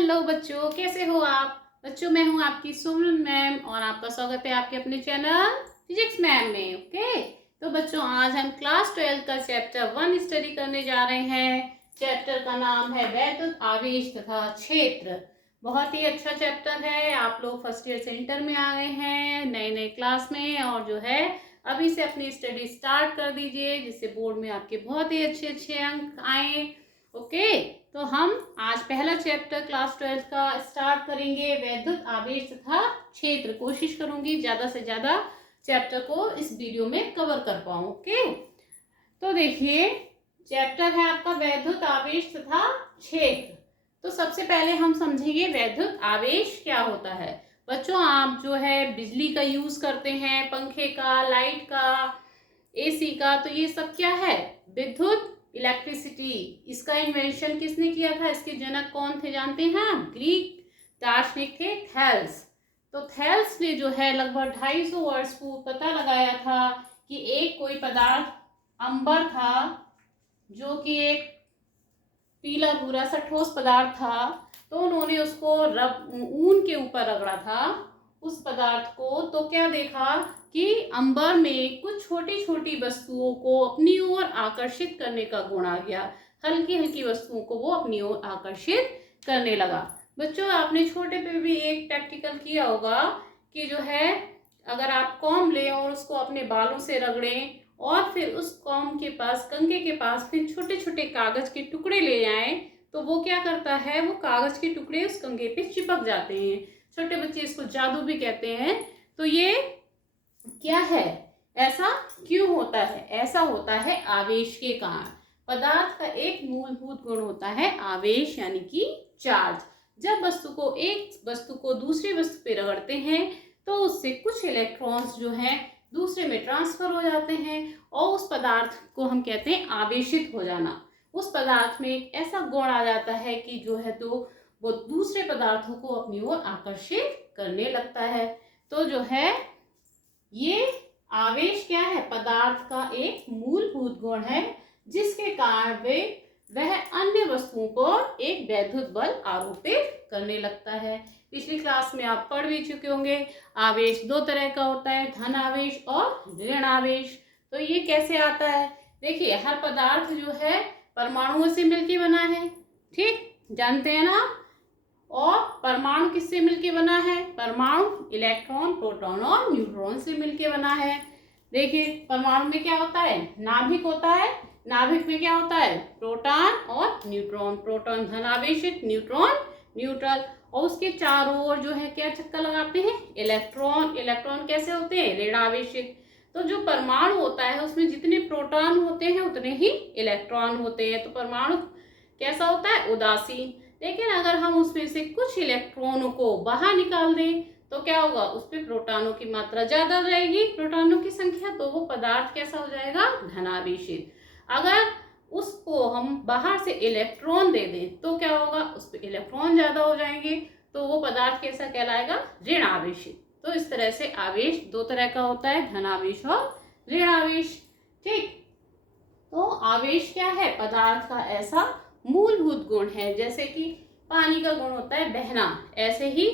Hello बच्चों, कैसे हो आप? बच्चों, मैं हूं आपकी सुमन मैम और आपका स्वागत है आपके अपने चैनल फिजिक्स मैम में। ओके, तो बच्चों आज हम क्लास 12 का चैप्टर 1 स्टडी करने जा रहे हैं। चैप्टर का नाम है वैद्युत आवेश तथा क्षेत्र। बहुत ही अच्छा चैप्टर है। आप लोग फर्स्ट ईयर से इंटर में आ गए हैं नए नए क्लास में, और जो है अभी से अपनी स्टडी स्टार्ट कर दीजिए जिससे बोर्ड में आपके बहुत ही अच्छे अच्छे अंक आए। ओके, तो हम आज पहला चैप्टर क्लास 12 का स्टार्ट करेंगे, वैद्युत आवेश तथा क्षेत्र। कोशिश करूंगी ज्यादा से ज्यादा चैप्टर को इस वीडियो में कवर कर पाऊं। ओके, तो देखिए चैप्टर है आपका वैद्युत आवेश तथा क्षेत्र। तो सबसे पहले हम समझेंगे वैद्युत आवेश क्या होता है। बच्चों, आप जो है बिजली का यूज करते हैं, पंखे का, लाइट का, एसी का, तो ये सब क्या है? विद्युत, इलेक्ट्रिसिटी। इसका इन्वेंशन किसने किया था? इसके जनक कौन थे जानते हैं? ग्रीक दार्शनिक थे थेल्स। तो थेल्स ने जो है लगभग 250 वर्ष पूर्व पता लगाया था कि एक कोई पदार्थ अंबर था जो कि एक पीला भूरा सा ठोस पदार्थ था। तो उन्होंने उसको ऊन के ऊपर रगड़ा था उस पदार्थ को। तो क्या देखा कि अंबर में कुछ छोटी छोटी वस्तुओं को अपनी ओर आकर्षित करने का गुण आ गया। हल्की हल्की वस्तुओं को वो अपनी ओर आकर्षित करने लगा। बच्चों, आपने छोटे पे भी एक प्रैक्टिकल किया होगा कि जो है अगर आप कॉम्ब लें और उसको अपने बालों से रगड़ें और फिर उस कॉम्ब के पास, कंघे के पास फिर छोटे छोटे कागज के टुकड़े ले जाएं, तो वो क्या करता है, वो कागज के टुकड़े उस कंघे पे चिपक जाते हैं। छोटे बच्चे इसको जादू भी कहते हैं। तो ये क्या है? ऐसा क्यों होता है? ऐसा होता है आवेश के कारण। पदार्थ का एक मूलभूत गुण होता है आवेश, यानी कि चार्ज। जब एक वस्तु को दूसरी वस्तु पे रगड़ते हैं तो उससे कुछ इलेक्ट्रॉन्स जो हैं दूसरे में ट्रांसफर हो जाते हैं और उस पदार्थ को हम कहते हैं आवेशित हो जाना। उस पदार्थ में एक ऐसा गुण आ जाता है कि जो है तो वो दूसरे पदार्थों को अपनी ओर आकर्षित करने लगता है। तो जो है ये आवेश क्या है? पदार्थ का एक मूलभूत गुण है जिसके कारण वह अन्य वस्तुओं पर एक वैद्युत बल आरोपित करने लगता है। पिछली क्लास में आप पढ़ भी चुके होंगे, आवेश दो तरह का होता है, धन आवेश और ऋण आवेश। तो ये कैसे आता है? देखिए, हर पदार्थ जो है परमाणुओं से मिलकर बना है, ठीक जानते हैं ना। और परमाणु किससे मिलके बना है? परमाणु इलेक्ट्रॉन, प्रोटॉन और न्यूट्रॉन से मिलके बना है। देखिए, परमाणु में क्या होता है? नाभिक होता है। नाभिक में क्या होता है? प्रोटॉन और न्यूट्रॉन। प्रोटॉन धन आवेशित, न्यूट्रॉन न्यूट्रल। और उसके चारों ओर जो है क्या चक्कर लगाते हैं? इलेक्ट्रॉन। इलेक्ट्रॉन कैसे होते हैं? ऋण आवेशित। तो जो परमाणु होता है उसमें जितने प्रोटॉन होते हैं उतने ही इलेक्ट्रॉन होते हैं। तो परमाणु कैसा होता है? उदासीन। लेकिन अगर हम उसमें से कुछ इलेक्ट्रॉनों को बाहर निकाल दें तो क्या होगा? उस पर प्रोटॉनों की मात्रा ज्यादा हो जाएगी, प्रोटॉनों की संख्या, तो वो पदार्थ कैसा हो जाएगा? धनावेशित। अगर उसको हम बाहर से इलेक्ट्रॉन दे दें तो क्या होगा? उस पर इलेक्ट्रॉन ज्यादा हो जाएंगे, तो वो पदार्थ कैसा कहलाएगा? ऋण आवेशित। तो इस तरह से आवेश दो तरह का होता है, धनावेश और ऋण आवेश। ठीक, तो आवेश क्या है? पदार्थ का ऐसा मूलभूत गुण है। जैसे कि पानी का गुण होता है बहना, ऐसे ही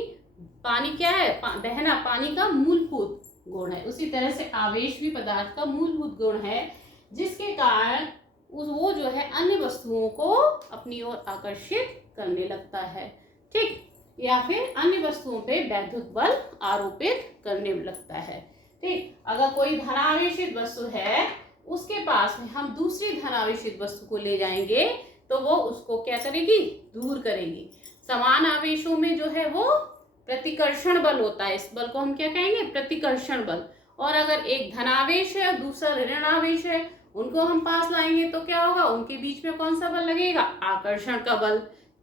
पानी क्या है? बहना पानी का मूलभूत गुण है। उसी तरह से आवेश भी पदार्थ का मूलभूत गुण है जिसके कारण वो जो है अन्य वस्तुओं को अपनी ओर आकर्षित करने लगता है, ठीक, या फिर अन्य वस्तुओं पे वैद्युत बल आरोपित करने लगता है। ठीक, अगर कोई धनावेशित वस्तु है उसके पास में हम दूसरी धनावेशित वस्तु को ले जाएंगे तो वो उसको क्या करेगी? दूर करेगी। समान आवेशों में जो है वो प्रतिकर्षण बल होता है। इस बल को हम क्या कहेंगे? प्रतिकर्षण बल। और अगर एक धनावेश है और दूसरा ऋण आवेश है, उनको हम पास लाएंगे तो क्या होगा? उनके बीच में कौन सा बल लगेगा? आकर्षण का बल।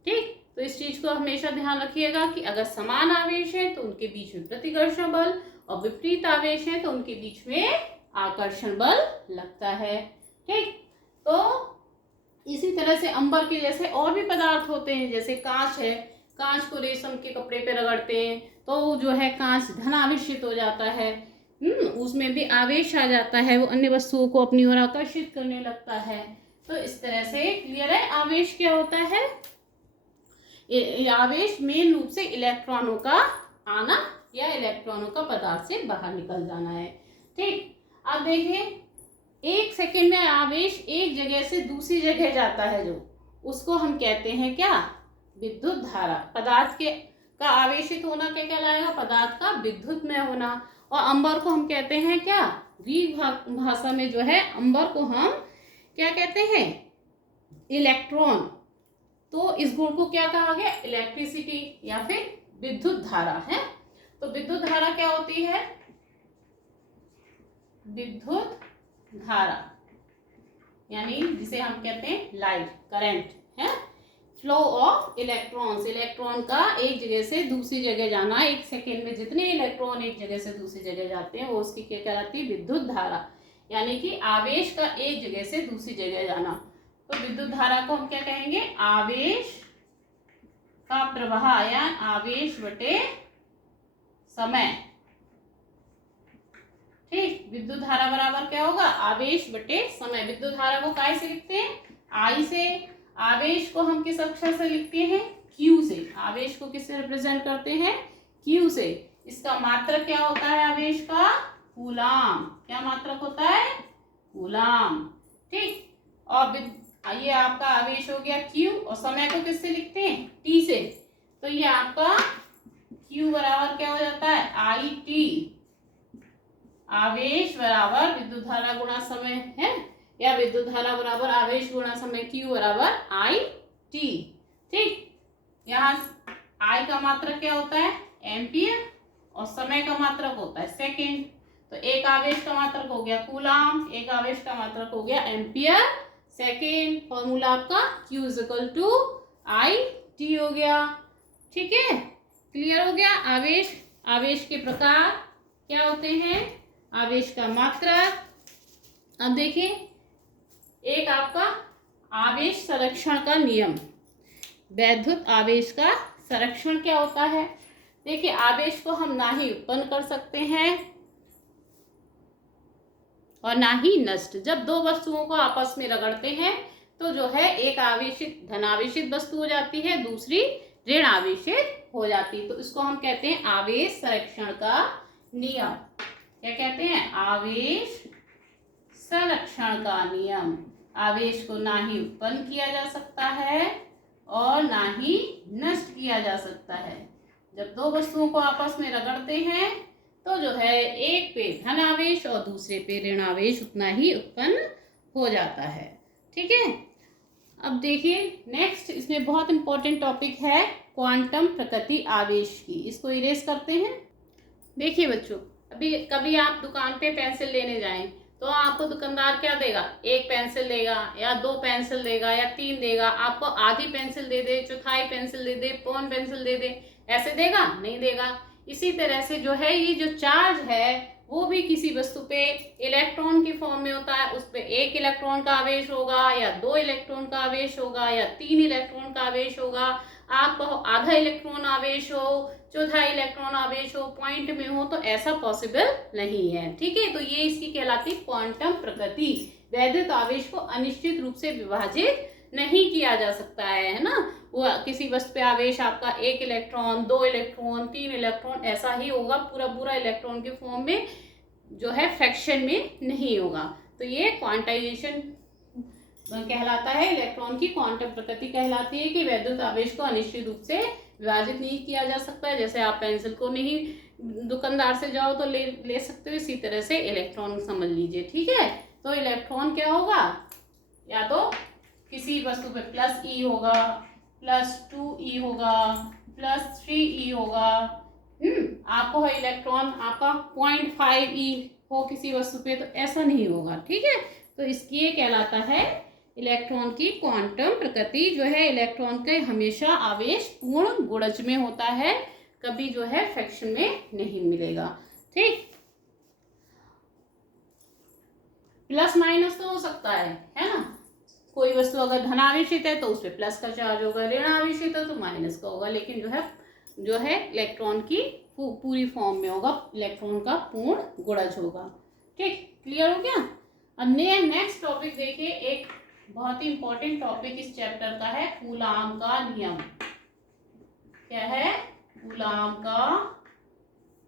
ठीक, तो इस चीज को हमेशा ध्यान रखिएगा कि अगर समान आवेश है तो उनके बीच में प्रतिकर्षण बल, और विपरीत आवेश है तो उनके बीच में आकर्षण बल लगता है। ठीक, तो इसी तरह से अंबर के जैसे और भी पदार्थ होते हैं, जैसे कांच है। कांच को रेशम के कपड़े पे रगड़ते हैं तो जो है कांच धनावेशित हो जाता है। उसमें भी आवेश आ जाता है, वो अन्य वस्तुओं को अपनी ओर आकर्षित करने लगता है। तो इस तरह से क्लियर है आवेश क्या होता है। आवेश मेन रूप से इलेक्ट्रॉनों का आना या इलेक्ट्रॉनों का पदार्थ से बाहर निकल जाना है। ठीक, अब देखिए एक सेकेंड में आवेश एक जगह से दूसरी जगह जाता है जो, उसको हम कहते हैं क्या? विद्युत धारा। पदार्थ के का आवेशित होना क्या कहलाएगा? पदार्थ का विद्युत में होना। और अंबर को हम कहते हैं क्या? ग्रीक भाषा में जो है अंबर को हम क्या कहते हैं? इलेक्ट्रॉन। तो इस गुण को क्या कहा गया? इलेक्ट्रिसिटी या फिर विद्युत धारा है। तो विद्युत धारा क्या होती है? विद्युत धारा यानी जिसे हम कहते हैं लाइट, करंट है। फ्लो ऑफ इलेक्ट्रॉन्स, इलेक्ट्रॉन का एक जगह से दूसरी जगह जाना। एक सेकेंड में जितने इलेक्ट्रॉन एक जगह से दूसरी जगह जाते हैं वो उसकी क्या कहलाती है? विद्युत धारा। यानी कि आवेश का एक जगह से दूसरी जगह जाना। तो विद्युत धारा को हम क्या कहेंगे? आवेश का प्रवाह या आवेश बटे समय। ठीक, विद्युत धारा बराबर क्या होगा? आवेश बटे समय। विद्युत धारा को काय से लिखते हैं? आई से। आवेश को हम किस अक्षर से लिखते हैं? क्यू से। आवेश को किससे रिप्रेजेंट करते हैं? क्यू से। इसका मात्रक क्या होता है आवेश का? कूलाम। क्या मात्रक होता है? कूलाम। ठीक, और ये आपका आवेश हो गया क्यू, और समय को किससे लिखते हैं? टी से। तो ये आपका क्यू बराबर क्या हो जाता है? I T. आवेश बराबर विद्युत धारा गुणा समय है, या विद्युत धारा बराबर आवेश गुणा समय, क्यू बराबर आई टी। ठीक, यहाँ आई का मात्रक क्या होता है? एम्पियर, और समय का मात्रक होता है सेकेंड। तो एक आवेश का मात्रक हो गया कूलाम, एक आवेश का मात्रक हो गया एम्पियर सेकेंड। फॉर्मूला आपका Q is equal to I t हो गया। ठीक है, क्लियर हो गया। आवेश के प्रकार क्या होते हैं? आवेश का मात्रक। अब देखिए एक आपका आवेश संरक्षण का नियम। वैद्युत आवेश का संरक्षण क्या होता है? देखिए आवेश को हम ना ही उत्पन्न कर सकते हैं और ना ही नष्ट। जब दो वस्तुओं को आपस में रगड़ते हैं तो जो है एक आवेशित धनावेशित वस्तु हो जाती है, दूसरी ऋण आवेशित हो जाती है। तो इसको हम कहते हैं आवेश संरक्षण का नियम। क्या कहते हैं? आवेश संरक्षण का नियम। आवेश को ना ही उत्पन्न किया जा सकता है और ना ही नष्ट किया जा सकता है। जब दो वस्तुओं को आपस में रगड़ते हैं तो जो है एक पे धन आवेश और दूसरे पे ऋण आवेश उतना ही उत्पन्न हो जाता है। ठीक है, अब देखिए नेक्स्ट, इसमें बहुत इंपॉर्टेंट टॉपिक है क्वांटम प्रकृति आवेश की। इसको इरेज करते हैं। देखिए बच्चों, अभी कभी आप दुकान पे पेंसिल लेने जाएं तो आपको दुकानदार क्या देगा? एक पेंसिल देगा या दो पेंसिल देगा या तीन देगा। आपको आधी पेंसिल दे दे, चौथाई पेंसिल दे दे, पौन पेंसिल दे दे, ऐसे देगा? नहीं देगा। इसी तरह से जो है ये जो चार्ज है वो भी किसी वस्तु पे इलेक्ट्रॉन की फॉर्म में होता है। उस पे एक इलेक्ट्रॉन का आवेश होगा या दो इलेक्ट्रॉन का आवेश होगा या तीन इलेक्ट्रॉन का आवेश होगा। आप कहो आधा इलेक्ट्रॉन आवेश हो, चौथा इलेक्ट्रॉन आवेश हो, पॉइंट में हो, तो ऐसा पॉसिबल नहीं है। ठीक है, तो ये इसकी कहलाती क्वांटम प्रकृति। वैद्युत आवेश को अनिश्चित रूप से विभाजित नहीं किया जा सकता है ना। वो किसी वस्तु पे आवेश आपका एक इलेक्ट्रॉन, दो इलेक्ट्रॉन, तीन इलेक्ट्रॉन ऐसा ही होगा, पूरा पूरा इलेक्ट्रॉन के फॉर्म में जो है फ्रैक्शन में नहीं होगा। तो ये क्वांटाइजेशन कहलाता है, इलेक्ट्रॉन की क्वांटम प्रकृति कहलाती है कि वैद्युत आवेश को अनिश्चित रूप से विभाजित नहीं किया जा सकता है। जैसे आप पेंसिल को नहीं दुकानदार से जाओ तो ले सकते हो, इसी तरह से इलेक्ट्रॉन समझ लीजिए। ठीक है, तो इलेक्ट्रॉन क्या होगा? या तो किसी वस्तु पे प्लस ई होगा, प्लस 2e होगा, प्लस 3e होगा। आपको है इलेक्ट्रॉन आपका 0.5e हो किसी वस्तु पे, तो ऐसा नहीं होगा। ठीक है, तो इसकी ये कहलाता है इलेक्ट्रॉन की क्वांटम प्रकृति। जो है इलेक्ट्रॉन के हमेशा आवेश पूर्ण गुणज में होता है, कभी जो है फ्रैक्शन में नहीं मिलेगा। ठीक, प्लस माइनस तो हो सकता है ना। कोई वस्तु अगर धनावेशित है तो उस पर प्लस का चार्ज होगा, ऋण आवेशित है तो माइनस का होगा, लेकिन जो है इलेक्ट्रॉन की पूरी फॉर्म में होगा, इलेक्ट्रॉन का पूर्ण गुणज होगा। ठीक, क्लियर हो गया। अब नेक्स्ट टॉपिक देखिए, एक बहुत ही इंपॉर्टेंट टॉपिक इस चैप्टर का है कूलाम का नियम। कूलाम का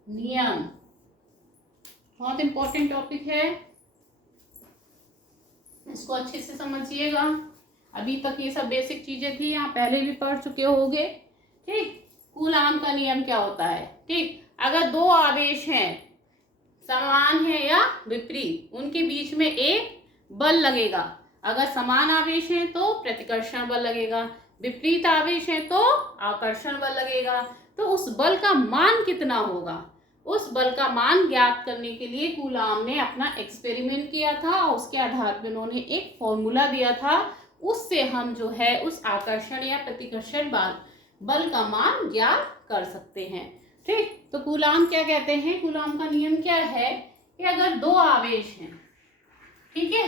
नियम बहुत इंपॉर्टेंट टॉपिक है, इसको अच्छे से समझिएगा। अभी तक ये सब बेसिक चीजें थी, यहाँ पहले भी पढ़ चुके होंगे। ठीक, कूलाम का नियम क्या होता है? ठीक, अगर दो आवेश हैं, समान है या विपरीत, उनके बीच में एक बल लगेगा। अगर समान आवेश है तो प्रतिकर्षण बल लगेगा, विपरीत आवेश है तो आकर्षण बल लगेगा। तो उस बल का मान कितना होगा, उस बल का मान ज्ञात करने के लिए कूलाम ने अपना एक्सपेरिमेंट किया था और उसके आधार पर उन्होंने एक फॉर्मूला दिया था। उससे हम जो है उस आकर्षण या प्रतिकर्षण बल का मान ज्ञात कर सकते हैं। ठीक, तो कूलाम क्या कहते हैं, कूलाम का नियम क्या है कि अगर दो आवेश हैं, ठीक है,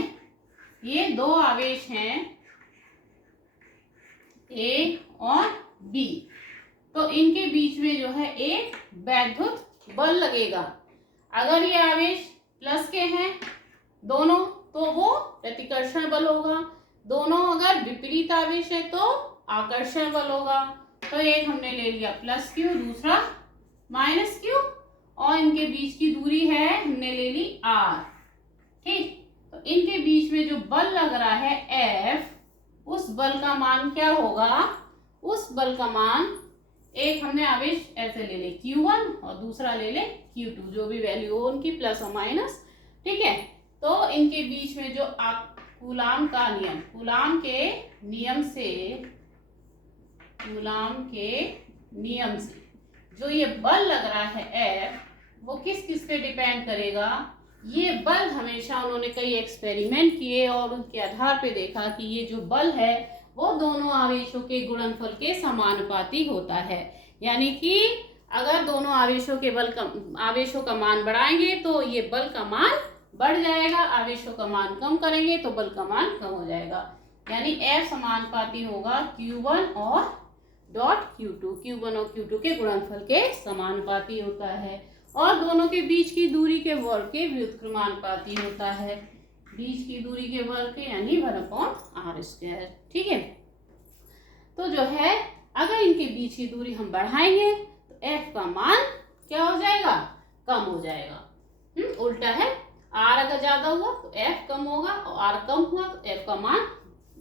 ये दो आवेश हैं ए और बी, तो इनके बीच में जो है एक वैद्युत बल लगेगा। अगर ये आवेश प्लस के हैं दोनों तो वो प्रतिकर्षण बल होगा, दोनों अगर विपरीत आवेश है तो आकर्षण बल होगा। तो एक हमने ले लिया प्लस क्यू, दूसरा माइनस क्यू, और इनके बीच की दूरी है हमने ले ली आर। ठीक, तो इनके बीच में जो बल लग रहा है एफ, उस बल का मान क्या होगा, उस बल का मान, एक हमने आवेश ऐसे ले ले Q1 और दूसरा ले ले Q2, जो भी वैल्यू हो उनकी प्लस और माइनस। ठीक है, तो इनके बीच में जो कूलाम का नियम, कूलाम के नियम से जो ये बल लग रहा है F, वो किस किस पे डिपेंड करेगा। ये बल हमेशा उन्होंने कई एक्सपेरिमेंट किए और उनके आधार पे देखा कि ये जो बल है वो दोनों आवेशों के गुणनफल के समानुपाती होता है। यानी कि अगर दोनों आवेशों का मान बढ़ाएंगे तो ये बल का मान बढ़ जाएगा, आवेशों का मान कम करेंगे तो बल का मान कम हो जाएगा। यानी F समानुपाती होगा Q1 और Q2, Q1 और Q2 के गुणनफल के समानुपाती होता है, और दोनों के बीच की दूरी के वर्ग के व्युत्क्रमानुपाती होता है, बीच की दूरी के वर्ग के, यानी 1/r²। ठीक है, तो जो है अगर इनके बीच की दूरी हम बढ़ाएंगे तो F का मान क्या हो जाएगा, कम हो जाएगा। उल्टा है, R अगर ज्यादा हुआ तो F कम होगा और R कम हुआ तो F का मान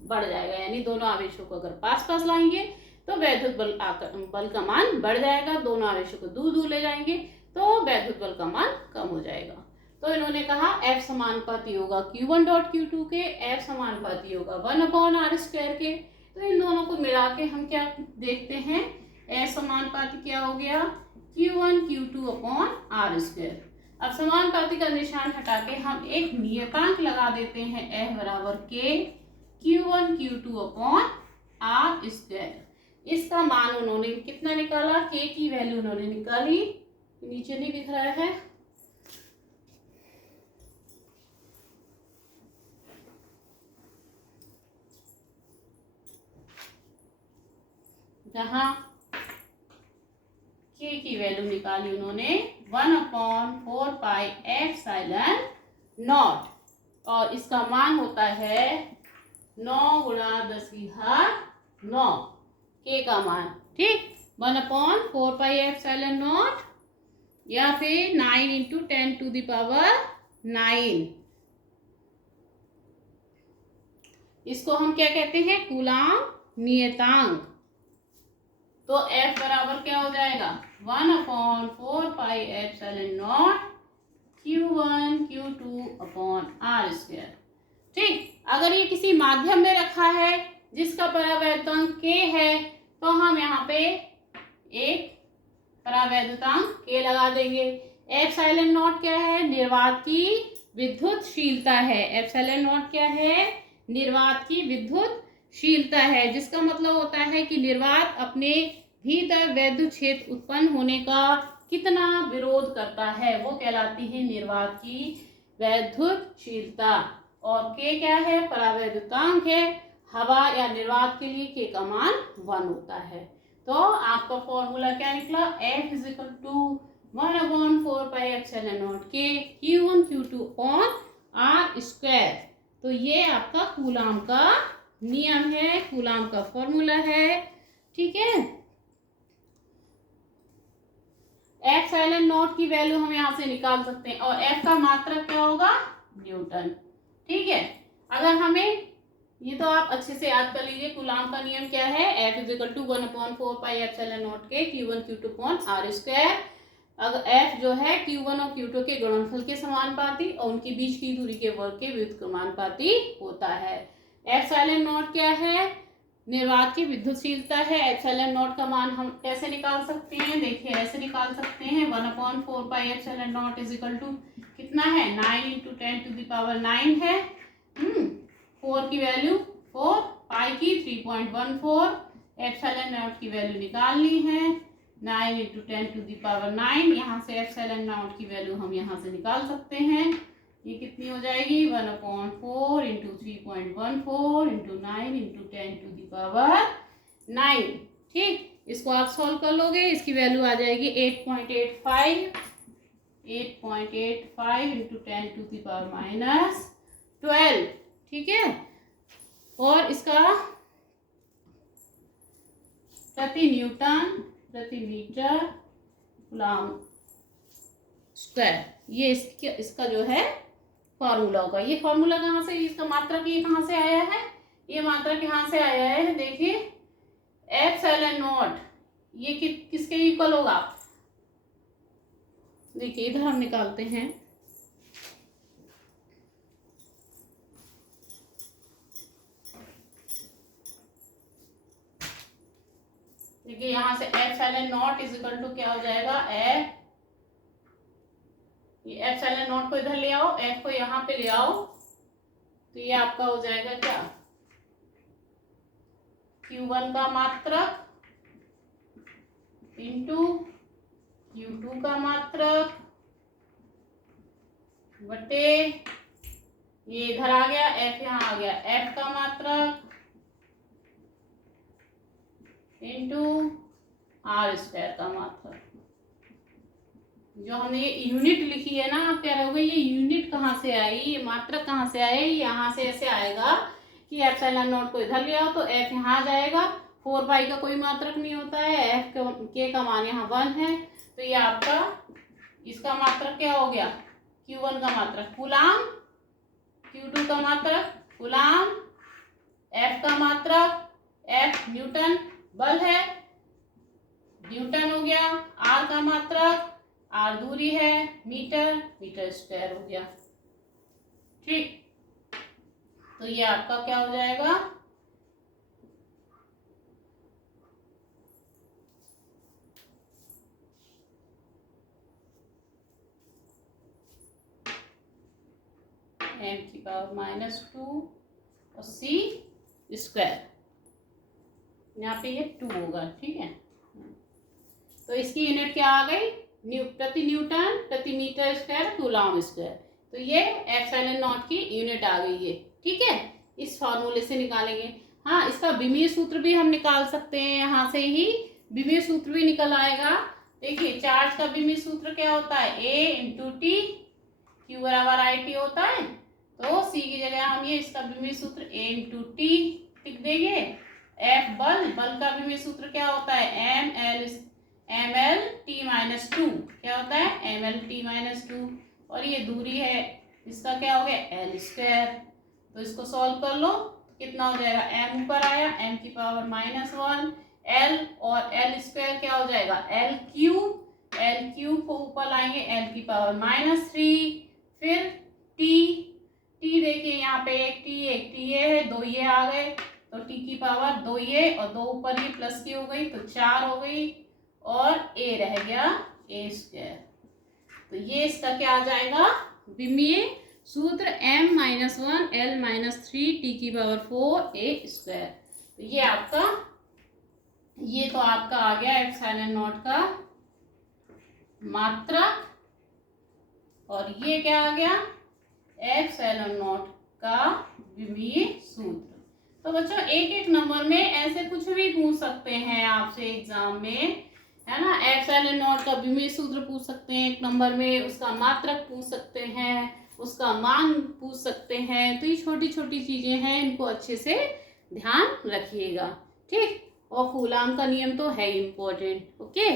बढ़ जाएगा। यानी दोनों आवेशों को अगर पास पास लाएंगे तो वैद्युत बल का मान बढ़ जाएगा, दोनों आवेशों को दूर दूर ले जाएंगे तो वैद्युत बल का मान कम हो जाएगा। तो इन्होंने कहा F समानुपाती होगा Q1.Q2 के, F समानुपाती होगा 1/r² के। तो इन दोनों को मिला के हम क्या देखते हैं, F समानुपाती क्या हो गया, Q1 Q2/r²। अब समानुपाती का निशान हटा के हम एक नियतांक लगा देते हैं, F बराबर K Q1 Q2/r²। इसका मान उन्होंने कितना निकाला, K की वैल्यू उन्होंने निकाली, नीचे नहीं दिख रहा है, जहां K की वैल्यू निकाली उन्होंने 1/4πε0, और इसका मान होता है 9 × 10⁹ K का मान। ठीक, 1/4πε0 या फिर 9 × 10⁹ इसको हम क्या कहते हैं, कूलाम नियतांक। तो F बराबर क्या हो जाएगा, 1/4πε0 Q1 Q2/r²। ठीक, अगर ये किसी माध्यम में रखा है जिसका परावैद्युतांक K है तो हम यहाँ पे एक परावैद्युतांक K लगा देंगे। ε0 क्या है, निर्वात की विद्युतशीलता है। ε0 क्या है, निर्वात की विद्युतशीलता है, जिसका मतलब होता है कि निर्वात अपने भीतर वैद्युत क्षेत्र उत्पन्न होने का कितना विरोध करता है, वो कहलाती है निर्वात की वैद्युतशीलता। और K क्या है, परावैद्युतांक है, हवा या निर्वात के लिए K का मान 1 होता है। तो आपका फॉर्मूला क्या निकला, F = 1/4πε0 K Q1 Q2/r²। तो ये आपका कूलाम का नियम है, कूलाम का फॉर्मूला है। ठीक है, एप्सिलॉन नॉट की वैल्यू हम यहाँ से निकाल सकते हैं और एफ का मात्रक क्या होगा, न्यूटन। ठीक है, अगर हमें ये तो आप अच्छे से याद कर लीजिए, कूलाम का नियम क्या है, F is equal to 1/4 pi epsilon naught के Q1 Q2 upon R square. अगर F जो है Q1 और Q2 के गुणनफल के समानुपाती और उनके बीच की दूरी के वर्ग के व्युत्क्रमानुपाती होता है। एप्सिलॉन नॉट क्या है, निर्वात की विद्युतशीलता है। एप्सिलॉन नॉट का मान हम कैसे निकाल सकते हैं, देखिए ऐसे निकाल सकते हैं, 1/4 pi epsilon naught is equal to कितना है, 9 × 10⁹ है। 4 की वैल्यू 4, पाई की 3.14, एप्सिलॉन नॉट की वैल्यू निकालनी है, 9 × 10⁹, यहाँ से एप्सिलॉन नॉट की वैल्यू हम यहाँ से निकाल सकते हैं। ये कितनी हो जाएगी, 1/4 × 3.14 × 9 × 10⁹। ठीक, इसको आप सॉल्व कर लोगे, इसकी वैल्यू आ जाएगी 8.85 × 10⁻12। ठीक है, और इसका प्रति न्यूटन प्रति मीटर कूलाम स्क्वायर, ये इसका जो है फॉर्मूला होगा। ये फॉर्मूला कहाँ से, इसका मात्रक ये कहाँ से आया है, ये मात्रक यहाँ से आया है। देखिए एप्सिलॉन नॉट ये किसके इक्वल होगा, देखिए इधर हम निकालते हैं, देखिए यहाँ से epsilon naught is equal to क्या हो जाएगा, ये एप्सिलॉन नॉट को इधर ले आओ, एफ को यहाँ पे ले आओ, तो ये आपका हो जाएगा क्या, Q1 का मात्रक इंटू Q2 का मात्रक बटे ये इधर आ गया, F यहाँ आ गया, F का मात्रक इंटू R स्क्वायर का मात्रक। जो हमने ये यूनिट लिखी है ना, आप कह रहे होगे ये यूनिट कहाँ से आई, ये मात्रक कहाँ से आए, यहाँ से ऐसे आएगा कि एप्सिलॉन नॉट को इधर ले आओ तो F यहाँ आ जाएगा, 4 पाई का कोई मात्रक नहीं होता है, F के का मान यहाँ 1 है, तो ये आपका इसका मात्रक क्या हो गया, Q1 का मात्रक कूलाम, Q2 का मात्रक कूलाम, F का मात्रक F न्यूटन बल है, न्यूटन हो गया, R का मात्रक R दूरी है, मीटर स्क्वायर हो गया। ठीक, तो ये आपका क्या हो जाएगा, m⁻² और c स्क्वायर, यहाँ पे ये 2 होगा। ठीक है, तो इसकी यूनिट क्या आ गई, प्रति न्यूटन प्रति मीटर स्क्वायर कूलाम स्क्वायर, तो ये एप्सिलॉन नॉट की यूनिट आ गई है। ठीक है, इस फॉर्मूले से निकालेंगे। हाँ, इसका विमीय सूत्र भी हम निकाल सकते हैं, यहाँ से ही विमीय सूत्र भी निकल आएगा। देखिए चार्ज का विमीय सूत्र क्या होता है, A × T, Q = IT होता है, तो C की जगह हम ये इसका विमीय सूत्र A × T लिख देंगे। F बल का विमीय सूत्र क्या होता है, mL/T-2 क्या होता है, mL/T-2, और ये दूरी है, इसका क्या हो गया, L स्क्वायर। तो इसको सॉल्व कर लो, कितना हो जाएगा, m ऊपर आया, m⁻⁻1, L और L स्क्वायर क्या हो जाएगा, L³ को ऊपर लाएंगे, L⁻⁻3, फिर T देखिए यहाँ पे एक T ये है, 2 ये आ गए, तो T⁻2 ये और 2 ऊपर ये प्लस की हो गई, तो 4 हो गई, और A रह गया A²। तो ये इसका क्या आ जाएगा, विमीय सूत्र m-1 L-3 T⁴ A²। तो ये आपका, ये तो आपका आ गया एप्सिलॉन नॉट का मात्रक, और ये क्या आ गया, एप्सिलॉन नॉट का विमीय सूत्र। तो बच्चों एक एक नंबर में ऐसे कुछ भी पूछ सकते हैं आपसे एग्जाम में, है ना। एप्सिलॉन नॉट का विमीय सूत्र पूछ सकते हैं एक नंबर में, उसका मात्रक पूछ सकते हैं, उसका मान पूछ सकते हैं। तो ये छोटी छोटी चीजें हैं, इनको अच्छे से ध्यान रखिएगा। ठीक, और कूलाम का नियम तो है इम्पोर्टेंट। ओके,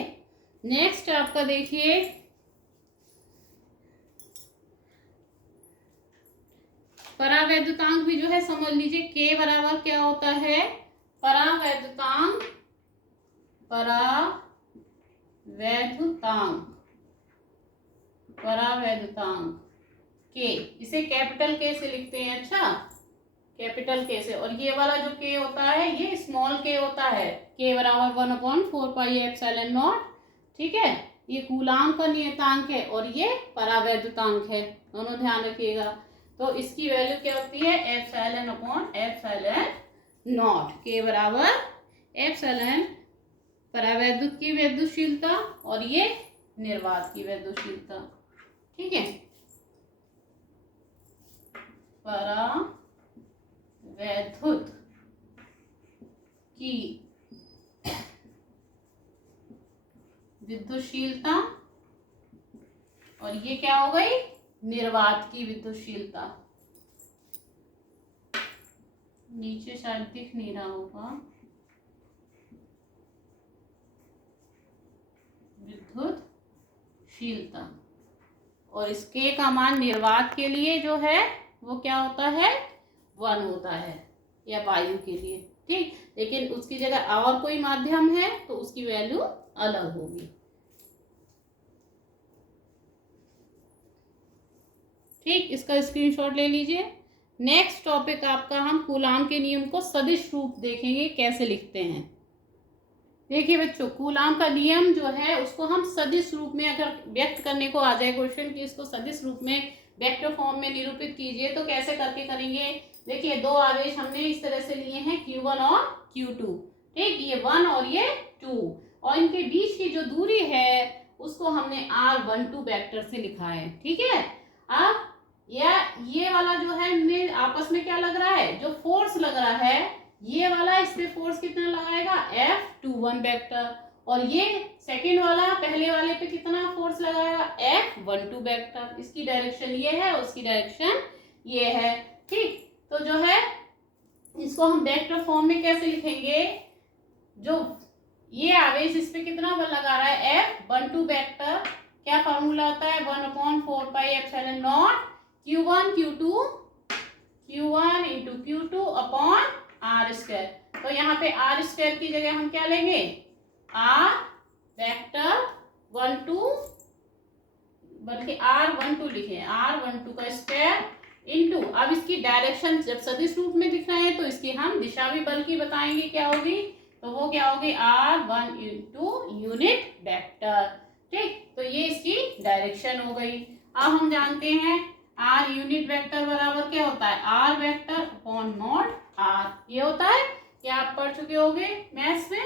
नेक्स्ट आपका देखिए परावैद्युतांक भी जो है समझ लीजिए, के बराबर क्या होता है, परावैद्युतांक, परावैद्युतांक के, इसे कैपिटल के से लिखते हैं। अच्छा, कैपिटल के से। और ये वाला जो के होता है ये स्मॉल के होता है, के बराबर 1/4πε0। ठीक है, ये कूलाम का नियतांक है और ये परावैद्युतांक है, दोनों ध्यान रखिएगा। तो इसकी वैल्यू क्या होती है, ε/ε0। के बराबर एप्सिलॉन परावैद्युत की वैद्युतशीलता और ये निर्वात की वैद्युतशीलता। ठीक है, परावैद्युत की विद्युतशीलता और ये क्या हो गई, निर्वात की विद्युतशीलता। नीचे शायद दिख नहीं रहा होगा, विद्युतशीलता। और इसके का मान निर्वात के लिए जो है वो क्या होता है, 1 होता है, या वायु के लिए। ठीक, लेकिन उसकी जगह और कोई माध्यम है तो उसकी वैल्यू अलग होगी। ठीक, इसका स्क्रीनशॉट ले लीजिए। नेक्स्ट टॉपिक आपका, हम कूलाम के नियम को सदिश रूप देखेंगे कैसे लिखते हैं। देखिए बच्चों, कूलाम का नियम जो है उसको हम सदिश रूप में अगर व्यक्त करने को आ जाए क्वेश्चन कि इसको सदिश रूप में वेक्टर फॉर्म में निरूपित कीजिए, तो कैसे करके करेंगे। देखिए, दो आवेश हमने इस तरह से लिए हैं, Q1 और Q2। ठीक, ये 1 और ये 2, और इनके बीच की जो दूरी है उसको हमने R12 वेक्टर से लिखा है। ठीक है, अब ये वाला जो है हमने आपस में क्या लग रहा है, जो फोर्स लग रहा है, ये वाला इस पे फोर्स कितना लगाएगा, F21 वेक्टर, और ये सेकंड वाला पहले वाले पे कितना फोर्स लगाएगा, F12 वेक्टर। इसकी डायरेक्शन ये है, उसकी डायरेक्शन ये है। ठीक, तो जो है इसको हम वेक्टर फॉर्म में कैसे लिखेंगे, जो ये आवेश इस पे कितना बल लगा रहा है, F12 वेक्टर, क्या फॉर्मूला आता है, 1/4πε0 Q1 into Q2 upon R²। तो यहाँ पे R² की जगह हम क्या लेंगे, R वेक्टर 12, बल्कि R12 लिखे, R12 का स्क्वायर इंटू, अब इसकी डायरेक्शन जब सदिश रूप में दिख रहे हैं तो इसकी हम दिशा भी बल की बताएंगे क्या होगी, तो वो क्या होगी, R1 इंटू यूनिट वेक्टर। ठीक, तो ये इसकी डायरेक्शन हो गई। अब हम जानते हैं R यूनिट वेक्टर बराबर क्या होता है, R vector upon not R, ये होता है, क्या आप पढ़ चुके होंगे मैथ्स में,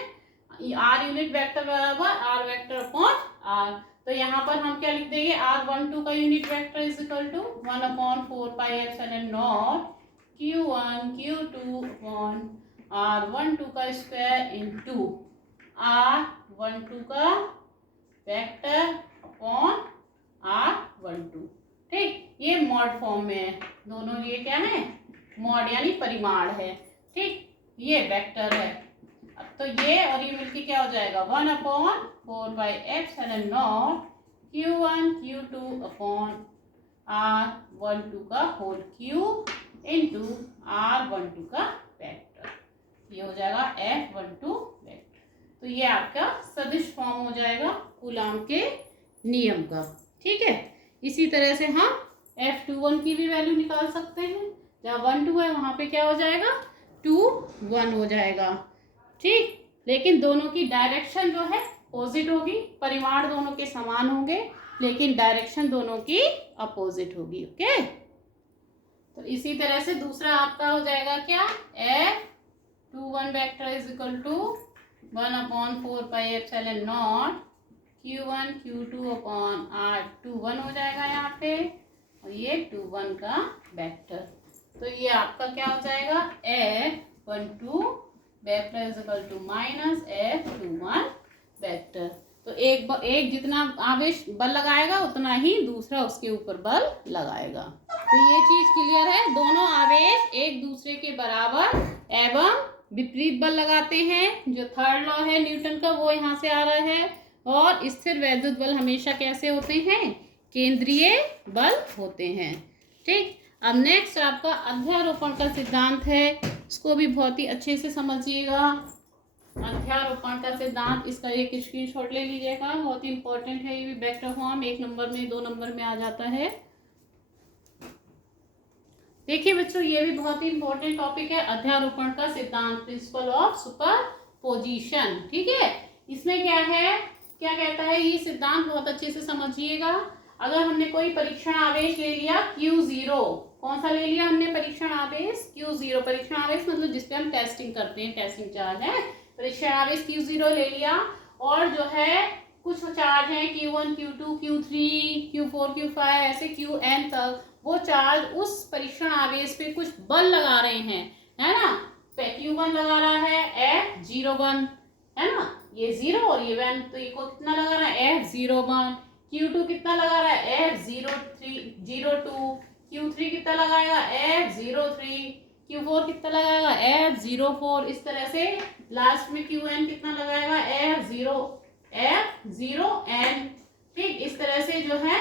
R यूनिट वेक्टर बराबर R वेक्टर अपॉन R। तो यहाँ पर हम क्या लिख देंगे, R12 का unit vector is equal to 1/4πε0 Q1 Q2 upon R12 का स्क्वायर इंटू R12 का वेक्टर अपॉन R12। ठीक, ये मॉड फॉर्म में है, दोनों ये क्या है, मॉड यानी परिमाण है। ठीक, ये वेक्टर है। अब तो ये और ये मिलके क्या हो जाएगा, 1/4πε0 Q1 Q2 अपॉन R12 का होल क्यूब इंटू R12 का वेक्टर, ये हो जाएगा F12 वेक्टर। तो ये आपका सदिश फॉर्म हो जाएगा कूलाम के नियम का। ठीक है, इसी तरह से हम F21 की भी वैल्यू निकाल सकते हैं, जहाँ 1 2 है वहाँ पे क्या हो जाएगा, 2 1 हो जाएगा। ठीक, लेकिन दोनों की डायरेक्शन जो है अपोजिट होगी, परिमाण दोनों के समान होंगे लेकिन डायरेक्शन दोनों की अपोजिट होगी। ओके, तो इसी तरह से दूसरा आपका हो जाएगा क्या, F21 vector is equal to 1/4πε0 Q1 Q2 upon R21 हो जाएगा यहाँ पे, और ये 21 का वेक्टर। तो ये आपका क्या हो जाएगा, F12 vector is equal to minus F21 vector. तो एक जितना आवेश बल लगाएगा उतना ही दूसरा उसके ऊपर बल लगाएगा। तो ये चीज क्लियर है, दोनों आवेश एक दूसरे के बराबर एवं विपरीत बल लगाते हैं। जो थर्ड लॉ है न्यूटन का वो यहाँ से आ रहा है। और स्थिर वैद्युत बल हमेशा कैसे होते हैं, केंद्रीय बल होते हैं। ठीक, अब नेक्स्ट आपका अध्यारोपण का सिद्धांत है, इसको भी बहुत ही अच्छे से समझिएगा। अध्यारोपण का सिद्धांत, इसका एक स्क्रीनशॉट ले लीजिएगा, बहुत ही इंपॉर्टेंट है ये भी। वेक्टर फॉर्म 1 नंबर में 2 नंबर में आ जाता है। देखिए बच्चों, ये भी बहुत ही इंपॉर्टेंट टॉपिक है, अध्यारोपण का सिद्धांत, प्रिंसिपल ऑफ सुपरपोजिशन। ठीक है, इसमें क्या है, क्या कहता है ये सिद्धांत, बहुत अच्छे से समझिएगा। अगर हमने कोई परीक्षण आवेश ले लिया Q0, कौन सा ले लिया हमने परीक्षण आवेश Q0, परीक्षण आवेश मतलब जिसपे हम टेस्टिंग करते हैं, टेस्टिंग चार्ज है, परीक्षण आवेश Q0 ले लिया, और जो है कुछ चार्ज है Q1, Q2, Q3, Q4, Q5 ऐसे Qn तक, वो चार्ज उस परीक्षण आवेश पे कुछ बल लगा रहे हैं, है ना। Q1 लगा रहा है F01, है ना, ये 0 और ये 1, तो ये को कितना लगा रहा है F01। Q2 कितना लगा रहा है F02, Q3 कितना लगाएगा F03, Q4 कितना लगाएगा F04, इस तरह से लास्ट में Qn कितना लगाएगा F0n। ठीक, इस तरह से जो है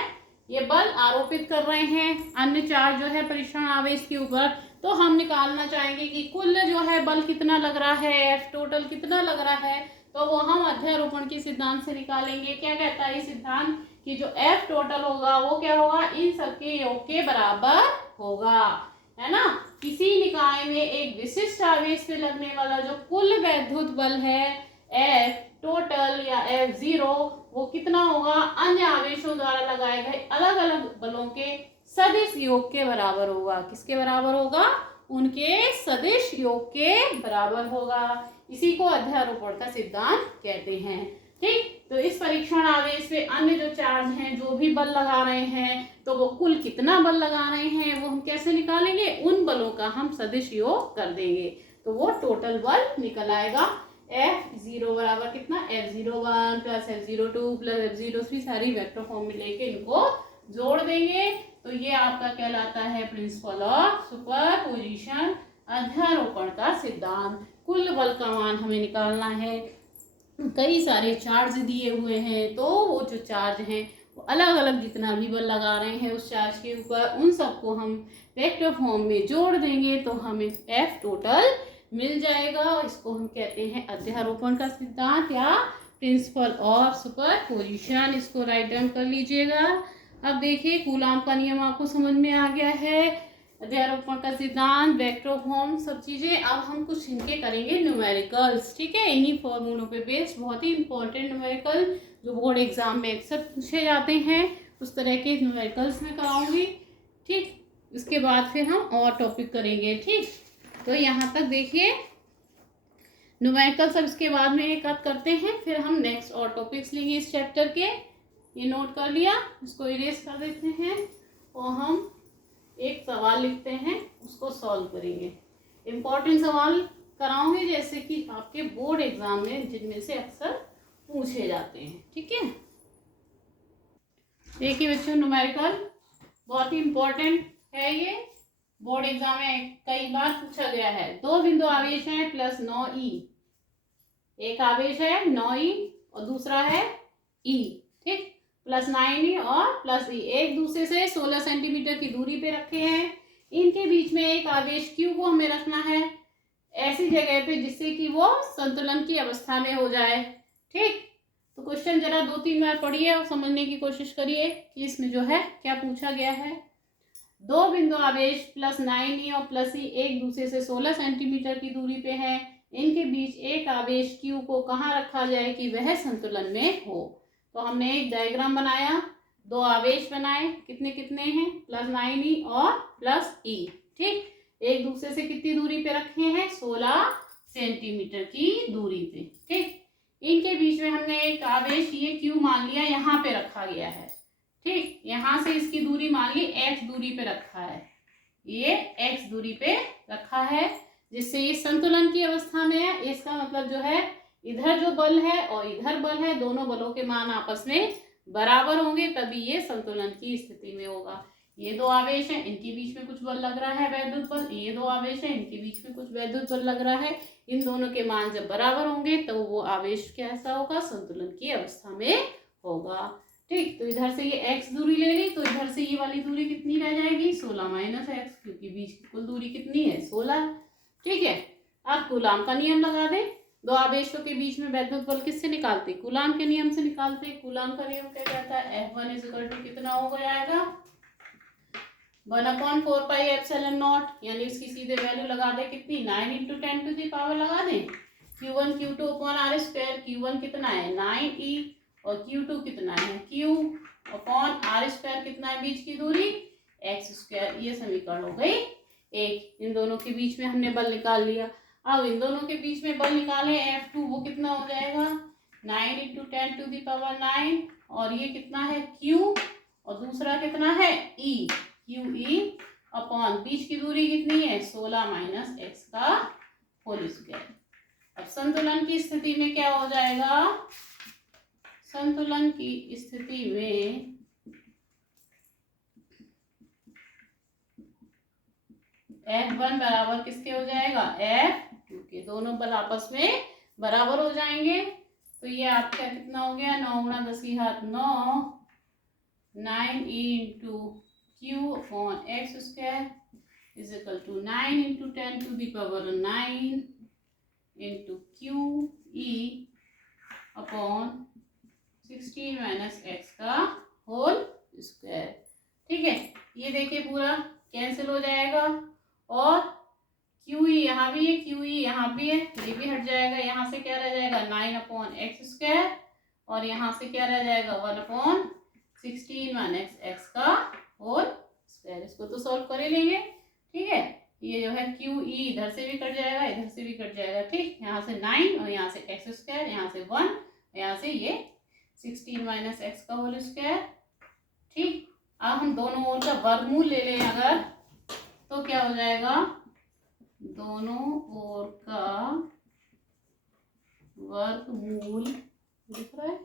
ये बल आरोपित कर रहे हैं अन्य चार्ज जो है परीक्षण आवेश के ऊपर। तो हम निकालना चाहेंगे कि कुल जो है बल कितना लग रहा है, एफ टोटल कितना लग रहा है, तो वो हम अध्यारोपण के सिद्धांत से निकालेंगे। क्या कहता है ये सिद्धांत कि जो एफ टोटल होगा वो क्या होगा, इन सबके योग के बराबर होगा, है ना। किसी निकाय में एक विशिष्ट आवेश पे लगने वाला जो कुल वैद्युत बल है एफ टोटल या F0, वो कितना होगा, अन्य आवेशों द्वारा लगाए गए अलग अलग बलों के सदिश योग के बराबर होगा। किसके बराबर होगा, उनके सदिश योग के बराबर होगा। इसी को अध्यारोपण का सिद्धांत कहते हैं। ठीक, तो इस परीक्षण आवेश पे अन्य जो चार्ज हैं, जो भी बल लगा रहे हैं, तो वो कुल कितना बल लगा रहे हैं वो हम कैसे निकालेंगे, उन बलों का हम सदिश योग कर देंगे, तो वो टोटल बल निकल आएगा। F0 बराबर कितना, F01 plus F02 plus F03, सारी वेक्टर फॉर्म में लेके इनको जोड़ देंगे, तो ये आपका कहलाता है प्रिंसिपल ऑफ सुपरपोजिशन, अध्यारोपण का सिद्धांत। कुल बल का मान हमें निकालना है, कई सारे चार्ज दिए हुए हैं, तो वो जो चार्ज हैं वो अलग अलग जितना भी बल लगा रहे हैं उस चार्ज के ऊपर, उन सबको हम वेक्टर फॉर्म में जोड़ देंगे, तो हमें F टोटल मिल जाएगा। इसको हम कहते हैं अध्यारोपण का सिद्धांत या प्रिंसिपल ऑफ सुपरपोजिशन। इसको राइट डाउन कर लीजिएगा। अब देखिए, कूलाम का नियम आपको समझ में आ गया है, अध्यारोपण का सिद्धांत, वेक्टर फॉर्म, सब चीजें। अब हम कुछ इनके करेंगे न्यूमेरिकल्स। ठीक है, इन्हीं फॉर्मूलों पे बेस्ड बहुत ही इंपॉर्टेंट न्यूमेरिकल जो बोर्ड एग्जाम में अक्सर पूछे जाते हैं, उस तरह के न्यूमेरिकल्स में कराऊंगी। ठीक, इसके बाद फिर हम और टॉपिक करेंगे। ठीक, तो यहाँ तक देखिए न्यूमेरिकल सब इसके बाद में एक करते हैं, फिर हम नेक्स्ट और टॉपिक्स लेंगे इस चैप्टर के। ये नोट कर लिया, इसको इरेज कर देते हैं और हम एक सवाल लिखते हैं, उसको सॉल्व करेंगे। इम्पोर्टेंट सवाल कराऊंगे जैसे कि आपके बोर्ड एग्जाम में जिनमें से अक्सर पूछे जाते हैं। ठीक है, देखिए बच्चों, न्यूमेरिकल बहुत ही इम्पोर्टेंट है, ये बोर्ड एग्जाम में कई बार पूछा गया है। 2 बिंदु आवेश है प्लस 9e, एक आवेश है 9e और दूसरा है e। ठीक, प्लस 9e और प्लस e एक दूसरे से 16 सेंटीमीटर की दूरी पे रखे हैं। इनके बीच में एक आवेश q को हमें रखना है ऐसी जगह पे जिससे कि वो संतुलन की अवस्था में हो जाए। ठीक, तो क्वेश्चन जरा 2-3 बार पढ़िए और समझने की कोशिश करिए कि इसमें जो है क्या पूछा गया है। 2 बिंदु आवेश प्लस 9e और प्लस e एक दूसरे से 16 सेंटीमीटर की दूरी पे है। इनके बीच एक आवेश q को कहाँ रखा जाए कि वह संतुलन में हो। तो हमने एक डायग्राम बनाया, 2 आवेश बनाए, कितने कितने हैं, प्लस 9e और प्लस e। ठीक, एक दूसरे से कितनी दूरी पे रखे हैं, 16 सेंटीमीटर की दूरी पे। ठीक, इनके बीच में हमने एक आवेश ये q मान लिया, यहाँ पे रखा गया है। ठीक, यहाँ से इसकी दूरी मान ली x दूरी पे रखा है, ये x दूरी पे रखा है, जिससे ये संतुलन की अवस्था में है। इसका मतलब जो है इधर जो बल है और इधर बल है, दोनों बलों के मान आपस में बराबर होंगे, तभी ये संतुलन की स्थिति में होगा। ये 2 आवेश हैं, इनके बीच में कुछ बल लग रहा है वैद्युत बल, ये 2 आवेश हैं, इनके बीच में कुछ वैद्युत बल लग रहा है। इन दोनों के मान जब बराबर होंगे तो वो आवेश कैसा होगा, संतुलन की अवस्था में होगा। ठीक। तो इधर से ये x दूरी ले ली, तो इधर से ये वाली दूरी कितनी रह जाएगी 16 माइनस एक्स, क्योंकि बीच की कुल दूरी कितनी है 16। ठीक है। अब कूलाम का नियम लगा दें। दो आवेशों के बीच में वैद्युत बल किससे निकालते? कूलाम के नियम से निकालते। कूलाम का नियम क्या कहता है? F1 इक्वल टू कितना हो जाएगा 1/4πε0, यानी इसकी सीधे वैल्यू लगा दे कितनी 9 इंटू 10⁻⁴ लगा दें। Q1 Q2 upon are square. Q1 कितना है 9e और Q2 कितना है Q अपॉन आर स्क्वायर कितना है बीच की दूरी x स्क्वायर। ये समीकरण हो गई एक। इन दोनों के बीच में हमने बल निकाल लिया। अब इन दोनों के बीच में बल निकाले F2, वो कितना हो जाएगा 9 इंटू 10⁹ और ये कितना है Q और दूसरा कितना है E, QE अपॉन बीच की दूरी कितनी है 16 माइनस एक्स का होल स्क्वायर। अब संतुलन की स्थिति में क्या हो जाएगा? संतुलन की स्थिति में F1 बराबर किसके हो जाएगा F2 के। दोनों बल आपस में बराबर हो जाएंगे। तो ये आपका कितना हो गया 9 गुणा 10 की घात 9 9e into Q upon x square is equal to 9 into 10⁹ into QE upon 16 minus x का होल स्क्वायर। ठीक है। ये देखिए पूरा कैंसिल हो जाएगा और QE यहाँ भी है, QE यहाँ भी है, ये भी हट जाएगा। यहाँ से क्या रह जाएगा 9 अपॉन एक्स स्क्वायर और यहाँ से क्या रह जाएगा 1 अपॉन 16 माइनस एक्स का होल स्क्वायर। इसको तो सॉल्व कर ही लेंगे। ठीक है। ये जो है QE इधर से भी कट जाएगा, इधर से भी कट जाएगा। ठीक। यहाँ से 9 और यहाँ से एक्स स्क्वायर, यहाँ से 1, यहाँ से ये 16 माइनस एक्स का होल स्क्वायर। ठीक। अब हम दोनों ओर का वर्गमूल ले लें अगर, तो क्या हो जाएगा दोनों ओर का वर्गमूल, दिख रहा है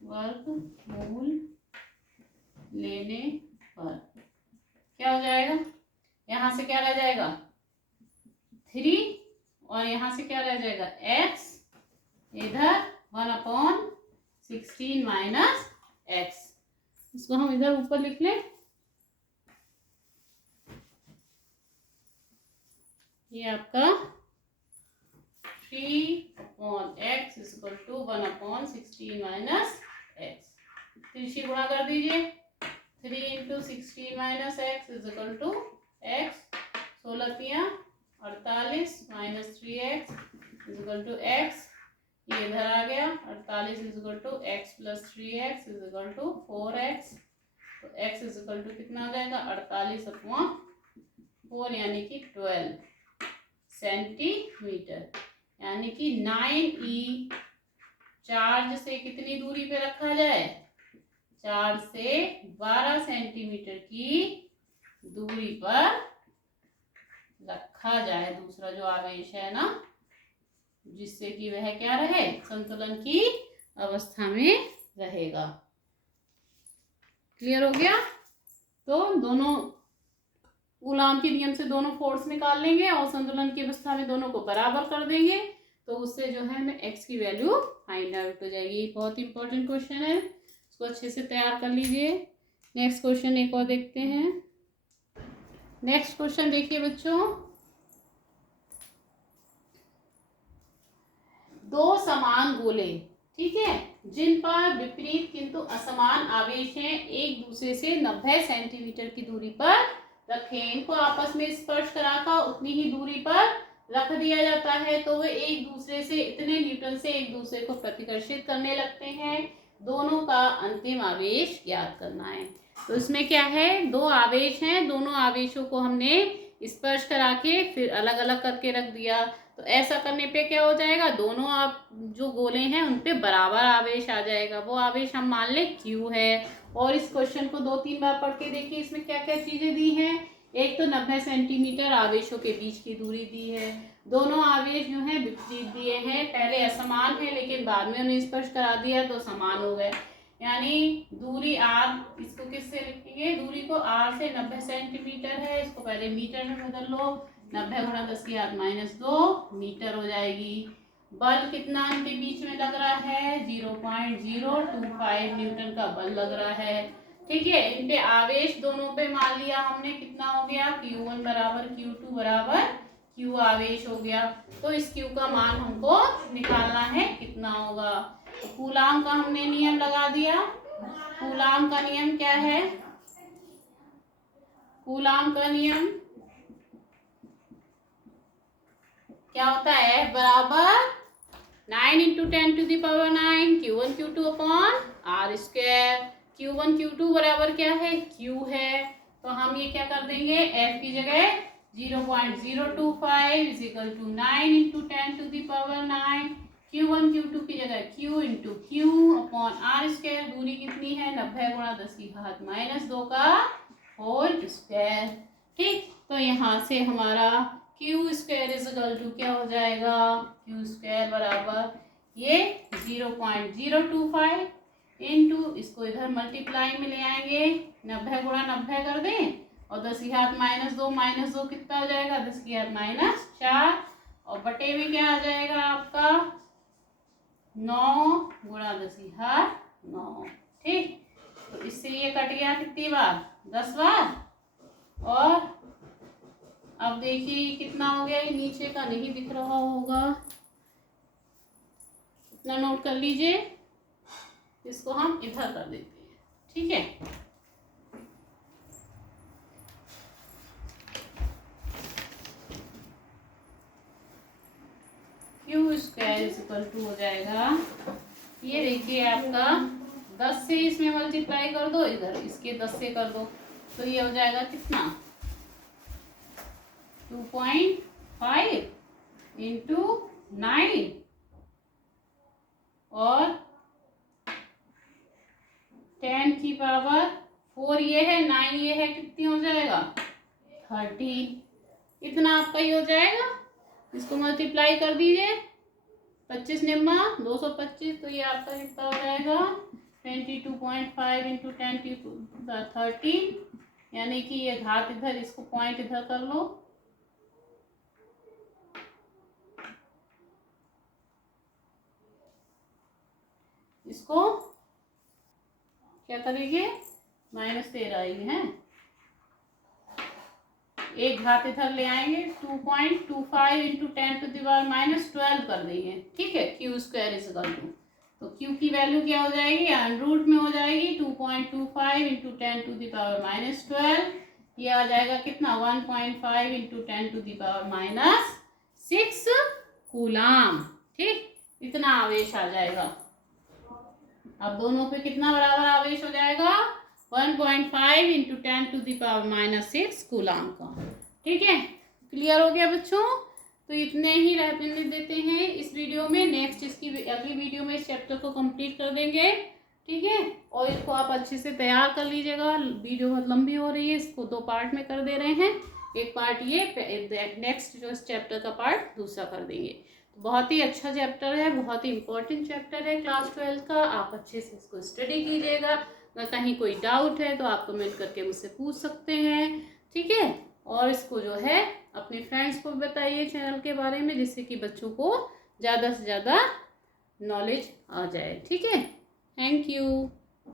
वर्गमूल लेने पर क्या हो जाएगा? यहाँ से क्या रह जाएगा 3 और यहाँ से क्या रह जाएगा x, इधर 1 अपॉन 16 माइनस एक्स। इसको हम इधर ऊपर लिख लें। ये आपका 3 upon x is equal to 1 upon 16 minus x. त्रिशी गुणा कर दीजिए। 3 into 16 minus x is equal to x, 16 तियां 48 minus 3x is equal to x. ये इधर आ गया 48 is equal to x plus 3x is equal to 4x। तो x इज इक्वल टू कितना आ जाएगा 48 अपॉन 4 यानी कि 12 सेंटीमीटर, यानी कि 9e चार्ज से कितनी दूरी पे रखा जाए? चार्ज से 12 सेंटीमीटर की दूरी पर रखा जाए दूसरा जो आवेश है ना, जिससे कि वह क्या रहे संतुलन की अवस्था में रहेगा। क्लियर हो गया? तो दोनों कूलाम के नियम से दोनों फोर्स निकाल लेंगे और संतुलन की अवस्था में दोनों को बराबर कर देंगे, तो उससे जो है हमें x की वैल्यू फाइंड आउट हो जाएगी। बहुत इंपॉर्टेंट क्वेश्चन है, इसको अच्छे से तैयार कर लीजिए। नेक्स्ट क्वेश्चन एक और देखते हैं। नेक्स्ट क्वेश्चन देखिए बच्चों, दो समान गोले, ठीक है, जिन पर विपरीत किंतु असमान आवेश हैं, एक दूसरे से 90 सेंटीमीटर की दूरी पर रखें। इनको आपस में स्पर्श कराकर उतनी ही दूरी पर रख दिया जाता है, तो वे एक दूसरे से इतने न्यूटन से एक दूसरे को प्रतिकर्षित करने लगते हैं। दोनों का अंतिम आवेश ज्ञात करना है। तो इसमें क्या है, दो आवेश हैं, दोनों आवेशों को हमने स्पर्श करा के फिर अलग अलग करके रख दिया। तो ऐसा करने पे क्या हो जाएगा, दोनों आप जो गोले हैं उन पे बराबर आवेश आ जाएगा। वो आवेश हम मान लें Q है। और इस क्वेश्चन को 2-3 बार पढ़ के देखिए, इसमें क्या क्या चीजें दी हैं। एक तो 90 सेंटीमीटर आवेशों के बीच की दूरी दी है। दोनों आवेश जो हैं विपरीत दिए हैं, पहले असमान है लेकिन बाद में उन्हें स्पर्श करा दिया तो समान हो गए। यानी दूरी r, इसको किससे लिखेंगे, दूरी को r से 90 सेंटीमीटर है, इसको पहले मीटर में बदल लो। 90 गुणा 10⁻⁻2 मीटर हो जाएगी। बल कितना इनके बीच में लग रहा है 0.025 न्यूटन का बल लग रहा है। ठीक है, इन पे आवेश दोनों पे मान लिया हमने, कितना हो गया Q1 बराबर Q2 बराबर Q आवेश हो गया। तो इस Q का मान हमको निकालना है, कितना होगा। तो कूलाम का हमने नियम लगा दिया। कूलाम का नियम क्या है, कूलाम का नियम क्या होता है, F बराबर 9 into 10⁻⁹ Q1 Q2 upon R square. Q1 Q2 बराबर क्या है, Q है। तो हम ये क्या कर देंगे, F की जगह 0.025 is equal to 9 into 10⁻⁹ Q1 Q2 की जगह Q into Q upon R square. दूरी कितनी है, 90 गुणा 10 की घात -2 का होल स्क्वायर। ठीक, तो यहाँ से हमारा Q स्क्वायर इजिकल टू क्या हो जाएगा, Q स्क्वायर बराबर ये 0.025 इंटू, इसको इधर मल्टीप्लाई में ले आएंगे, 90 गुणा 90 कर दें और 10 की घात -2 कितना हो जाएगा, 10 की घात -4 और बटे में क्या आ जाएगा आपका 9 गुणा 10 की घात 9। ठीक, तो इससे ये कट गया कितनी बार, 10 बार। और अब देखिए कितना हो गया, ये नीचे का नहीं दिख रहा होगा, इतना नोट कर लीजिए, इसको हम इधर कर देते हैं। ठीक है, Q स्क्वायर इक्वल टू हो जाएगा, ये देखिए आपका 10 से इसमें मल्टीप्लाई कर दो, इधर इसके 10 से कर दो, तो ये हो जाएगा कितना 2.5 इंटू 9 और 10 की पावर 4 ये है, 9 ये है, कितनी हो जाएगा 13। इतना आपका ही हो जाएगा। इसको मल्टीप्लाई कर दीजिए, 25 निम्मा 225, तो ये आपका कितना हो जाएगा 22.5 इंटू 10⁻13, यानी कि ये घात इधर, इसको पॉइंट इधर कर लो, इसको क्या करेंगे -13 ही है, एक घात इधर ले आएंगे, 2.25 इंटू 10⁻12 कर देंगे। ठीक है, Q स्क्वायर इक्वल टू, तो Q की वैल्यू क्या हो जाएगी, √ में हो जाएगी 2.25 इंटू 10⁻12, ये आ जाएगा कितना 1.5 इंटू 10⁻6 कूलाम। ठीक, इतना आवेश आ जाएगा। अब दोनों पे कितना बराबर आवेश हो जाएगा, 1.5 इंटू 10⁻6 कूलाम का। ठीक है, क्लियर हो गया बच्चों। तो इतने ही रहने देते हैं इस वीडियो में, नेक्स्ट इसकी अगली वीडियो में इस चैप्टर को कंप्लीट कर देंगे। ठीक है, और इसको आप अच्छे से तैयार कर लीजिएगा, वीडियो बहुत लंबी हो रही है, इसको 2 पार्ट में कर दे रहे हैं, एक पार्ट ये, नेक्स्ट जो इस चैप्टर का पार्ट दूसरा कर देंगे। बहुत ही अच्छा चैप्टर है, बहुत ही इंपॉर्टेंट चैप्टर है क्लास 12 का, आप अच्छे से इसको स्टडी कीजिएगा। अगर कहीं कोई डाउट है तो आप कमेंट करके मुझसे पूछ सकते हैं। ठीक है, और इसको जो है अपने फ्रेंड्स को बताइए चैनल के बारे में, जिससे कि बच्चों को ज़्यादा से ज़्यादा नॉलेज आ जाए। ठीक है, थैंक यू।